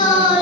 todos.